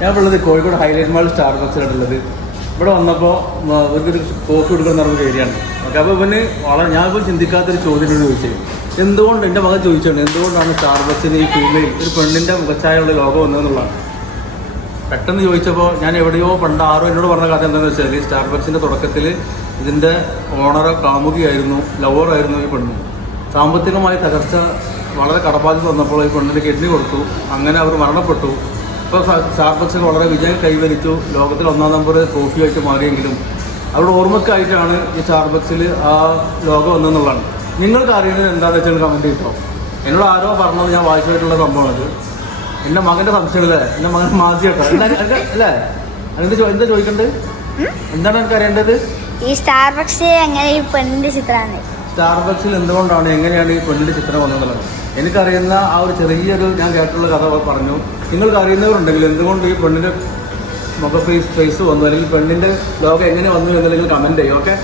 ഞാൻ ഉള്ളത് Kozhikode highlight mall star സ്റ്റാർബക്സിലാണുള്ളത് ഇവിടെ വന്നപ്പോൾ ഇവർക്കൊരു കോഫി കൊടുക്കാൻ പറഞ്ഞ ഏരിയയാണ് ഓക്കെ അപ്പോൾ ഇവന് വളരെ ഞാൻ ഇപ്പോൾ ചിന്തിക്കാത്തൊരു ചോദ്യം എന്നോട് ചോദിച്ചത് എന്തുകൊണ്ട് എന്റെ മകൻ ചോദിച്ചാണ് എന്തുകൊണ്ടാണ് സ്റ്റാർ സ്റ്റാർബക്സിന് ഈ ഫീൽഡിൽ ഒരു പെണ്ണിന്റെ മുഖച്ചായുള്ള ലോകം വന്നതെന്നുള്ളതാണ് പെട്ടെന്ന് ചോദിച്ചപ്പോൾ ഞാൻ എവിടെയോ പണ്ട് ആരോ എന്നോട് പറഞ്ഞ കഥ എന്താണെന്ന് വെച്ചാൽ സ്റ്റാർ സ്റ്റാർബക്സിന്റെ തുടക്കത്തിൽ ഇതിന്റെ ഓണറോ കാമുകിയായിരുന്നു ലവറായിരുന്നു ഈ പെണ്ണ്. സാമ്പത്തികമായി തകർച്ച വളരെ കടബാധ്യത വന്നപ്പോൾ ഈ പെണ്ണിന് കിഡ്നി കൊടുത്തു. അങ്ങനെ അവർ മരണപ്പെട്ടു. ഇപ്പോൾ സ്റ്റാർബക്സിന് വളരെ വിജയം കൈവരിച്ചു. ലോകത്തിൽ ഒന്നാം നമ്പർ കോഫി ആയിട്ട് മാറിയെങ്കിലും അവരുടെ ഓർമ്മക്കായിട്ടാണ് ഈ സ്റ്റാർബക്സിൽ ആ ലോകം വന്നതെന്നുള്ളതാണ്. നിങ്ങൾക്ക് അറിയുന്നത് എന്താണെന്ന് വെച്ചാൽ കമന്റ് കിട്ടോ എന്നോട് ആരോ പറഞ്ഞത് ഞാൻ വായിച്ചിട്ടുള്ള വായിച്ചായിട്ടുള്ള എന്റെ മകന്റെ മകന്റെ സംശയമല്ലേ എന്റെ മകൻ മാസി കേട്ടോ. അല്ലേ? എന്താ ചോ- എന്താ ചോദിക്കേണ്ടത് എന്താണ് എനിക്ക് അറിയേണ്ടത്? ഈ സ്റ്റാർബക്സ് എങ്ങനെ ഈ പെണ്ണിന്റെ ചിത്രമാണ്? സ്റ്റാർബക്സിൽ എന്തുകൊണ്ടാണ് എങ്ങനെയാണ് ഈ പെണ്ണിന്റെ ചിത്രം വന്നതെന്നുള്ളത്? എനിക്കറിയുന്ന ആ ഒരു ചെറിയൊരു ഞാൻ കേട്ടുള്ള കഥ പറഞ്ഞു. നിങ്ങൾക്ക് അറിയുന്നവരുണ്ടെങ്കിൽ എന്തുകൊണ്ട് ഈ പെണ്ണിന്റെ മുഖ ഫേസ് ഫേസ് വന്നു? അല്ലെങ്കിൽ പെണ്ണിന്റെ ലോകം എങ്ങനെ വന്നു എന്നുണ്ടെങ്കിൽ കമന്റ് ചെയ്യും ഓക്കെ